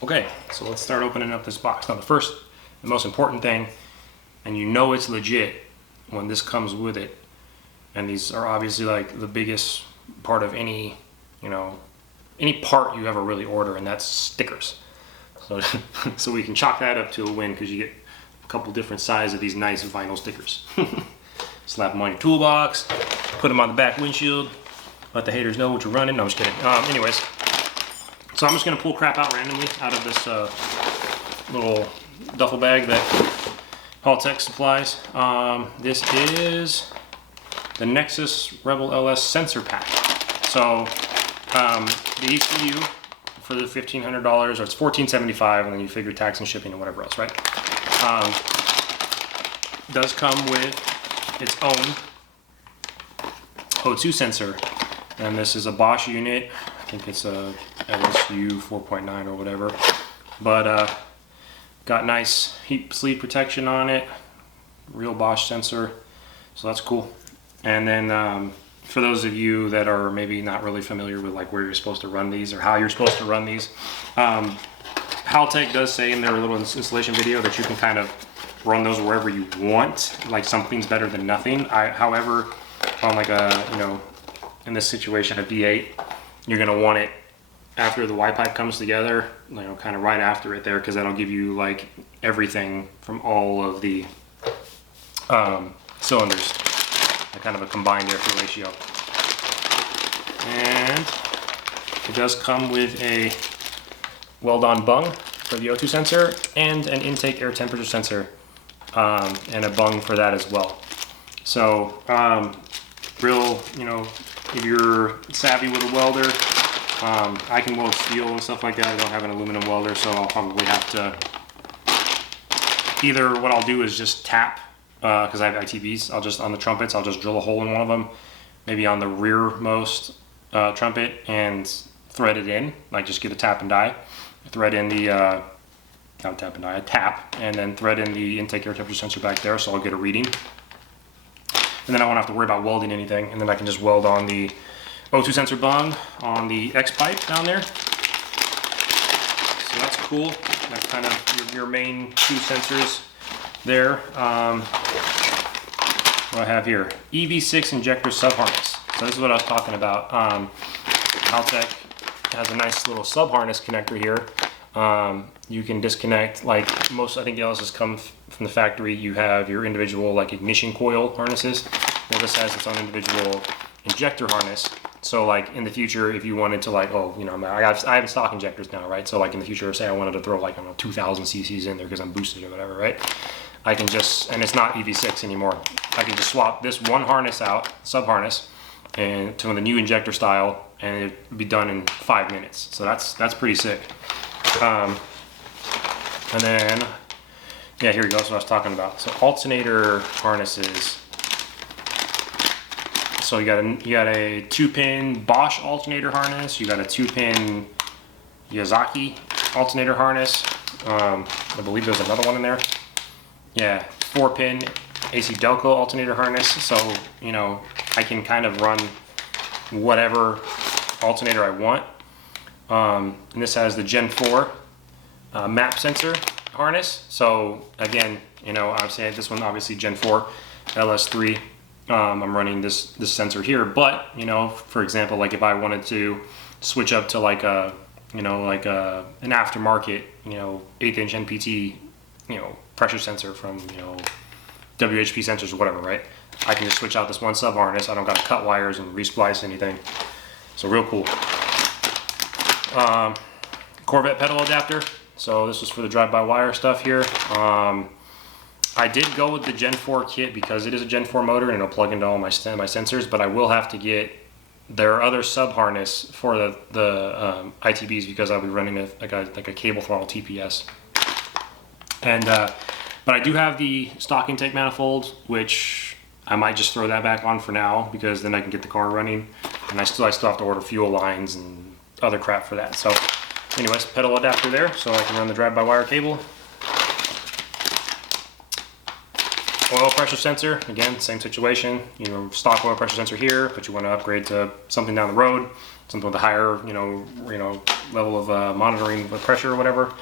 Okay, so let's start opening up this box. Now the most important thing, and you know it's legit when this comes with it, and these are obviously like the biggest part of any, any part you ever really order, and that's stickers. So, so we can chalk that up to a win because you get a couple different sizes of these nice vinyl stickers. Slap them on your toolbox, put them on the back windshield, let the haters know what you're running. No, I'm just kidding. Anyways, so I'm just gonna pull crap out randomly out of this little duffel bag that HALTECH supplies. This is the Nexus Rebel LS sensor pack. So the ECU for the $1,500, or it's $1,475, and then you figure tax and shipping and whatever else, right? Does come with its own O2 sensor, and this is a Bosch unit. I think it's a LSU 4.9 or whatever, but got nice heat sleeve protection on it, real Bosch sensor, so that's cool. And then for those of you that are maybe not really familiar with like where you're supposed to run these or how you're supposed to run these, HALTECH does say in their little installation video that you can kind of run those wherever you want, like something's better than nothing. However, on like a, in this situation, a V8, you're gonna want it after the Y pipe comes together, kind of right after it there, because that'll give you like everything from all of the cylinders, kind of a combined air flow ratio. And it does come with a weld-on bung for the O2 sensor and an intake air temperature sensor, and a bung for that as well. So real, if you're savvy with a welder, I can weld steel and stuff like that. I don't have an aluminum welder, so I'll probably have to, either what I'll do is just tap, because I have ITBs, on the trumpets, I'll just drill a hole in one of them, maybe on the rearmost trumpet, and thread it in, like just get a tap and die, thread in the, not tap and die, a tap, and then thread in the intake air temperature sensor back there, so I'll get a reading. And then I won't have to worry about welding anything, and then I can just weld on the O2 sensor bung on the X pipe down there. So that's cool. That's kind of your main two sensors there. What I have here, EV6 injector sub harness. So this is what I was talking about. HALTECH has a nice little sub harness connector here. You can disconnect, like most, I think the LSs come from the factory. You have your individual like ignition coil harnesses. Well, this has its own individual injector harness. So like in the future, if you wanted to like, I have stock injectors now, right? So like in the future, say I wanted to throw like, 2,000 cc's in there because I'm boosted or whatever, right? I can just, and it's not EV6 anymore. I can just swap this one harness out, sub harness, and to the new injector style, and it'd be done in 5 minutes. So that's pretty sick. And then, yeah, here we go. That's what I was talking about. So alternator harnesses. So you got a 2-pin Bosch alternator harness. You got a 2-pin Yazaki alternator harness. I believe there's another one in there. Yeah, 4-pin AC Delco alternator harness. So I can kind of run whatever alternator I want. And this has the Gen 4 map sensor harness. So again, I'm saying this one obviously Gen 4 LS3. I'm running this sensor here, but for example, like if I wanted to switch up to like a an aftermarket 1/8" NPT pressure sensor from WHP sensors or whatever, right? I can just switch out this one sub harness. I don't got to cut wires and resplice anything. So real cool. Corvette pedal adapter. So this was for the drive-by-wire stuff here. I did go with the Gen 4 kit because it is a Gen 4 motor and it'll plug into all my sensors, but I will have to get their other sub harness for the ITBs because I'll be running like a cable throttle TPS. And but I do have the stock intake manifold, which I might just throw that back on for now because then I can get the car running, and I still have to order fuel lines and other crap for that. So anyways, pedal adapter there so I can run the drive-by-wire cable. Oil pressure sensor, again, same situation. You know, stock oil pressure sensor here, but you want to upgrade to something down the road, something with a higher, you know, level of monitoring the pressure or whatever.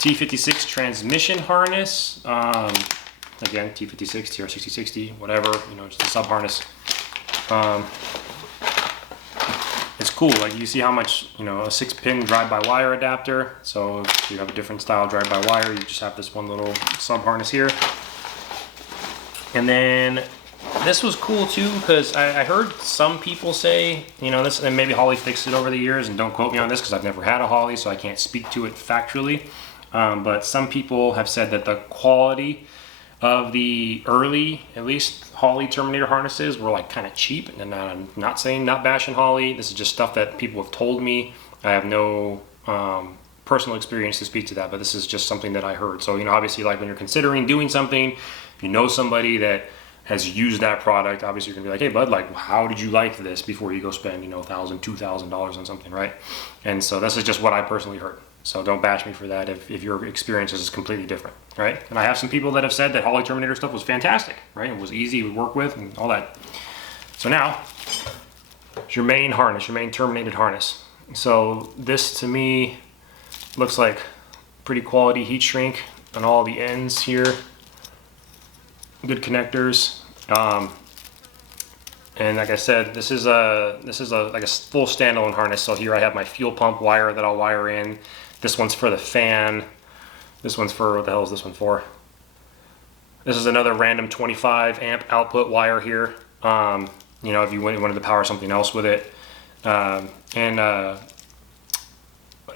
T56 transmission harness. Again, T56, TR6060, whatever, you know, just a sub harness. It's cool, like you see how much, you know, a 6-pin drive-by-wire adapter. So if you have a different style drive-by-wire, you just have this one little sub harness here. And then this was cool too, because I heard some people say, you know, this, and maybe Holley fixed it over the years, and don't quote me on this because I've never had a Holley, so I can't speak to it factually. But some people have said that the quality of the early, at least, Holley Terminator harnesses were like kind of cheap. And I'm not saying, not bashing Holley. This is just stuff that people have told me. I have no personal experience to speak to that, but this is just something that I heard. So, you know, obviously, like when you're considering doing something, if you know somebody that has used that product, obviously you're gonna be like, hey bud, like how did you like this before you go spend, you know, $1,000, $2,000 on something, right? And so this is just what I personally heard. So don't bash me for that if your experience is completely different, right? And I have some people that have said that Holley Terminator stuff was fantastic, right? It was easy to work with and all that. So now, it's your main harness, your main terminated harness. So this to me looks like pretty quality heat shrink on all the ends here. Good connectors. And like I said, this is like a full standalone harness. So here I have my fuel pump wire that I'll wire in. This one's for the fan. This one's for, what the hell is this one for? This is another random 25 amp output wire here. You know, if you wanted to power something else with it. What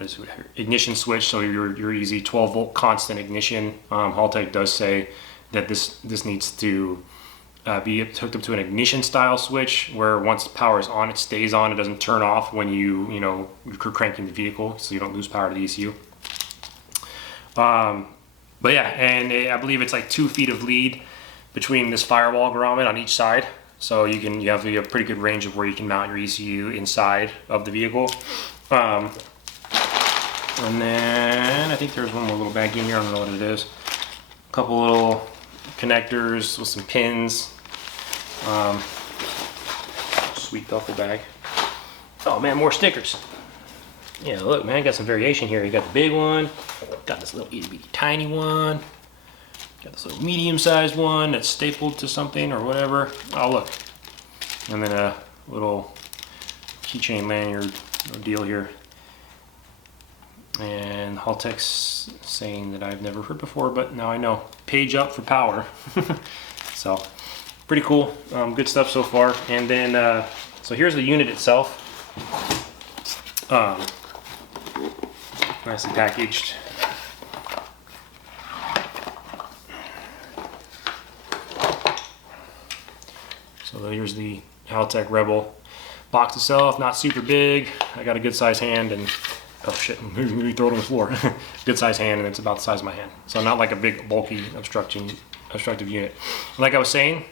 is it? Ignition switch, so your easy 12 volt constant ignition. Haltech does say that this needs to be hooked up to an ignition style switch where once the power is on, it stays on. It doesn't turn off when you're cranking the vehicle, so you don't lose power to the ECU. But yeah, and I believe it's like 2 feet of lead between this firewall grommet on each side. So you have a pretty good range of where you can mount your ECU inside of the vehicle. And then I think there's one more little bag in here. I don't know what it is. A couple little connectors with some pins. Sweet duffel bag. Oh man, more stickers. Yeah, look man, got some variation here. You got the big one, got this little itty bitty tiny one, got this little medium sized one that's stapled to something or whatever. Oh look. And then a little keychain lanyard deal here. And Haltech's saying that I've never heard before, but now I know. Page up for power. So, pretty cool. Good stuff so far. And then, so here's the unit itself. Nicely packaged. So here's the HALTECH Rebel box itself. Not super big. I got a good size hand and oh shit, maybe throw it on the floor. Good size hand, and it's about the size of my hand. So not like a big, bulky, obstructive unit. Like I was saying,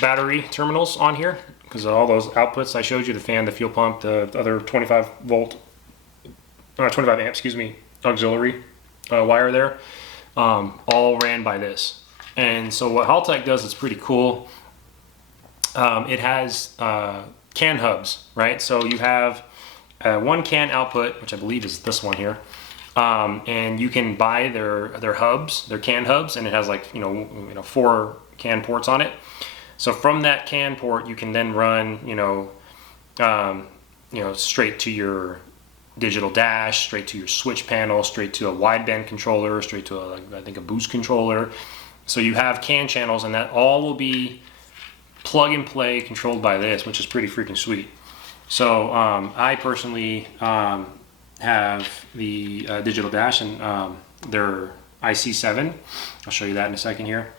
battery terminals on here, because all those outputs I showed you, the fan, the fuel pump, the other 25 amp, excuse me, auxiliary wire there, all ran by this. And so what Haltech does is pretty cool. It has CAN hubs, right? So you have one CAN output, which I believe is this one here, and you can buy their hubs, their CAN hubs, and it has like 4 CAN ports on it. So from that CAN port, you can then run straight to your digital dash, straight to your switch panel, straight to a wideband controller, straight to I think a boost controller. So you have CAN channels, and that all will be plug and play controlled by this, which is pretty freaking sweet. So I personally have the digital dash and their IC7. I'll show you that in a second here.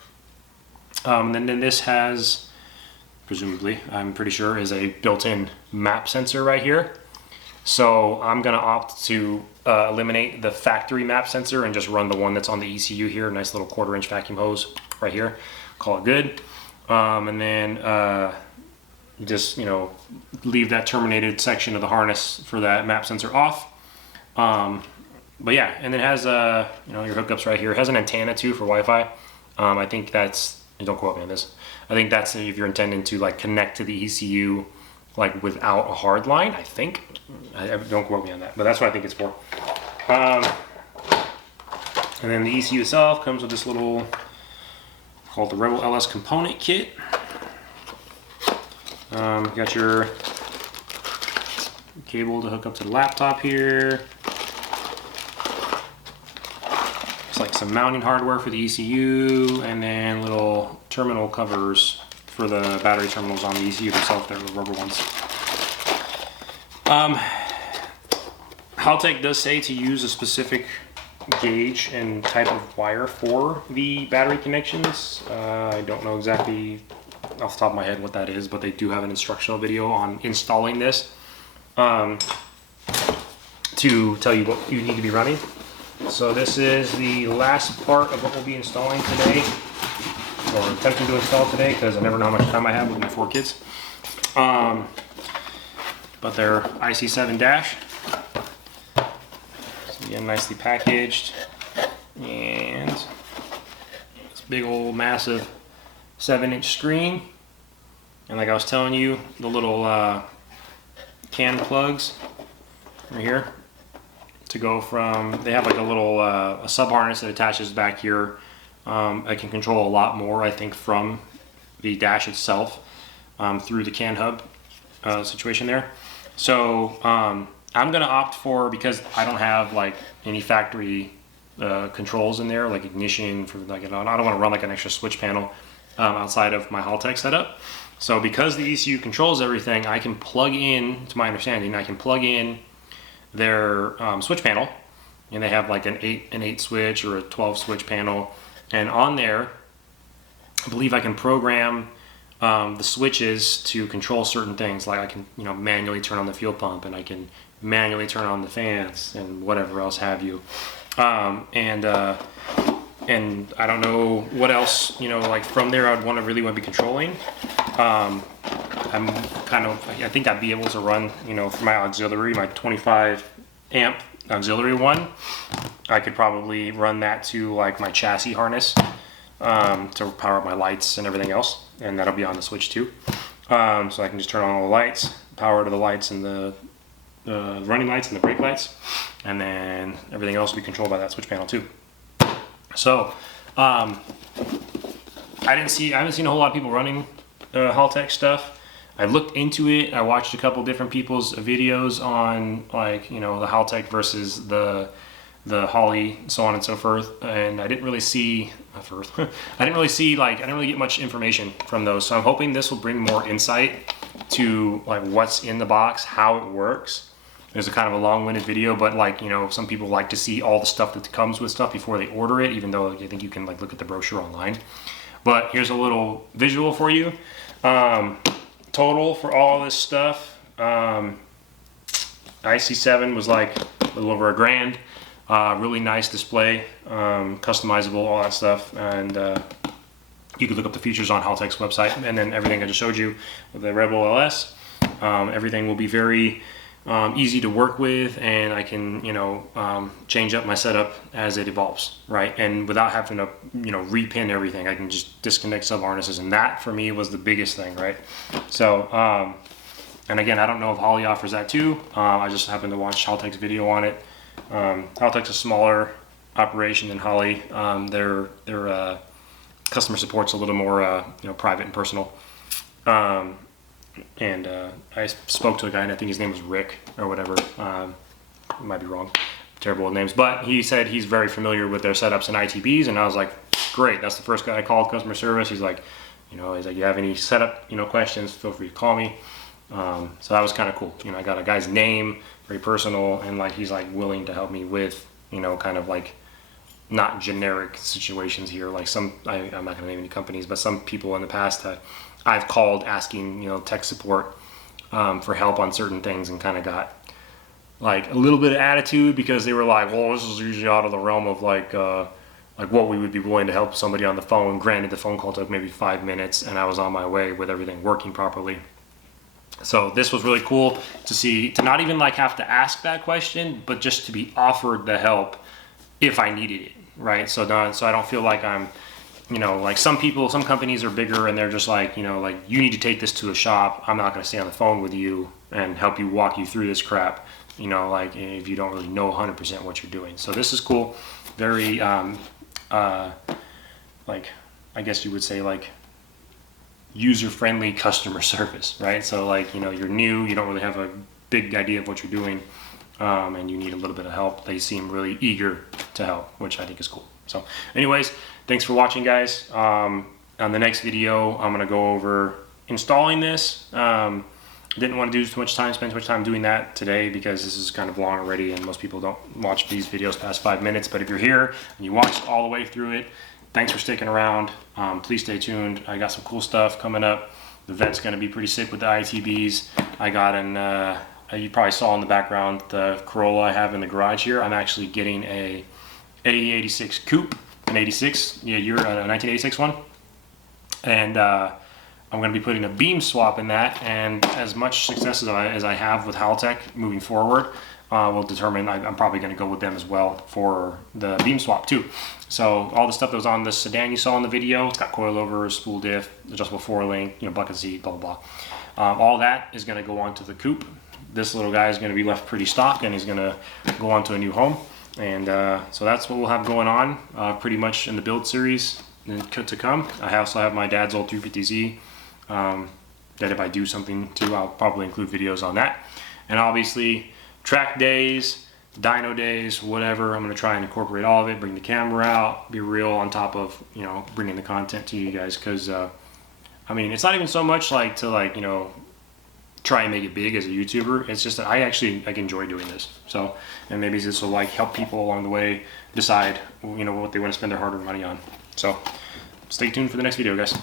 And then this has, presumably, I'm pretty sure, is a built-in map sensor right here. So I'm gonna opt to eliminate the factory map sensor and just run the one that's on the ECU here. Nice little 1/4-inch vacuum hose right here. Call it good. And then just leave that terminated section of the harness for that map sensor off. but yeah, and it has you know, your hookups right here. It has an antenna too for Wi-Fi. I think that's, don't quote me on this, I think that's if you're intending to like connect to the ECU like without a hard line, I think. Don't quote me on that, but that's what I think it's for. And then the ECU itself comes with this little, called the Rebel LS component kit. You got your cable to hook up to the laptop here. It's like some mounting hardware for the ECU, and then little terminal covers for the battery terminals on the ECU themselves. They're the rubber ones. HALTECH does say to use a specific gauge and type of wire for the battery connections. I don't know exactly off the top of my head what that is, but they do have an instructional video on installing this to tell you what you need to be running. So this is the last part of what we'll be installing today, or attempting to install today, because I never know how much time I have with my 4 kids. But they're IC7 dash. So again, nicely packaged, and this big old massive 7-inch screen, and like I was telling you, the little can plugs right here to go from, they have like a little a sub harness that attaches back here. I can control a lot more, I think, from the dash itself through the CAN hub situation there. So I'm gonna opt for, because I don't have like any factory controls in there, like ignition for like, I don't want to run like an extra switch panel outside of my HALTECH setup. So because the ECU controls everything, I can plug in, to my understanding, I can plug in their switch panel, and they have like an 8 switch or a 12 switch panel, and on there I believe I can program the switches to control certain things, like I can, you know, manually turn on the fuel pump, and I can manually turn on the fans and whatever else have you. And I don't know what else, you know, like from there I'd really want to be controlling. I'm kind of, I think I'd be able to run, you know, for my auxiliary, my 25 amp auxiliary one, I could probably run that to like my chassis harness to power up my lights and everything else, and that'll be on the switch too. So I can just turn on all the lights, power to the lights and the running lights and the brake lights, and then everything else will be controlled by that switch panel too. So I haven't seen a whole lot of people running HALTECH stuff. I looked into it. I watched a couple different people's videos on, like, you know, the HALTECH versus the Holley, so on and so forth, and I didn't really see I didn't really get much information from those. So I'm hoping this will bring more insight to like what's in the box, how it works. There's a kind of a long-winded video, but like, you know, some people like to see all the stuff that comes with stuff before they order it, even though I think you can like look at the brochure online. But here's a little visual for you. Total for all this stuff, IC7 was like a little over $1,000. Really nice display, customizable, all that stuff, and you can look up the features on HALTECH's website, and then everything I just showed you with the Rebel LS. Everything will be very easy to work with, and I can, you know, change up my setup as it evolves, right? And without having to, you know, repin everything, I can just disconnect sub harnesses, and that for me was the biggest thing, right? So, and again, I don't know if Holley offers that too. I just happened to watch HALTECH's video on it. HALTECH's a smaller operation than Holley. Their customer support's a little more, you know, private and personal. And I spoke to a guy, and I think his name was Rick or whatever. I might be wrong, terrible with names, but he said he's very familiar with their setups and ITBs, and I was like, great. That's the first guy I called customer service. He's like, you know, you have any setup, you know, questions, feel free to call me. So that was kind of cool. You know, I got a guy's name, very personal, and like he's like willing to help me with, you know, kind of like not generic situations here. Like I'm not gonna name any companies, but some people in the past I've called asking, you know, tech support for help on certain things, and kind of got like a little bit of attitude because they were like, well, this is usually out of the realm of like what we would be willing to help somebody on the phone. Granted, the phone call took maybe 5 minutes, and I was on my way with everything working properly. So this was really cool to see, to not even like have to ask that question, but just to be offered the help if I needed it, right? So I don't feel like I'm, you know, like some companies are bigger and they're just like, you know, like you need to take this to a shop. I'm not going to stay on the phone with you and help you walk you through this crap, you know, like if you don't really know 100% what you're doing. So this is cool. Very, like, I guess you would say like user-friendly customer service, right? So like, you know, you're new, you don't really have a big idea of what you're doing, and you need a little bit of help. They seem really eager to help, which I think is cool. So anyways, thanks for watching, guys. On the next video, I'm gonna go over installing this. Didn't want to spend too much time doing that today because this is kind of long already and most people don't watch these videos past 5 minutes. But if you're here and you watched all the way through it, thanks for sticking around. Please stay tuned. I got some cool stuff coming up. The vet's gonna be pretty sick with the ITBs. I got an, you probably saw in the background, the Corolla I have in the garage here. I'm actually getting a A86 coupe, an 86, yeah, a 1986 one. And I'm going to be putting a beam swap in that, and as much success as I have with HALTECH moving forward will determine, I'm probably going to go with them as well for the beam swap too. So all the stuff that was on the sedan you saw in the video, it's got coilovers, spool diff, adjustable 4-link, you know, bucket seat, blah blah blah. All that is going to go onto the coupe. This little guy is going to be left pretty stock, and he's going to go on to a new home. And so that's what we'll have going on pretty much in the build series to come. I also have my dad's old 350Z that if I do something too, I'll probably include videos on that. And obviously track days, dyno days, whatever, I'm going to try and incorporate all of it, bring the camera out, be real on top of, you know, bringing the content to you guys. Because I mean, it's not even so much like to, like, you know, try and make it big as a YouTuber. It's just that I actually enjoy doing this. So, and maybe this will like help people along the way decide, you know, what they want to spend their hard-earned money on. So stay tuned for the next video, guys.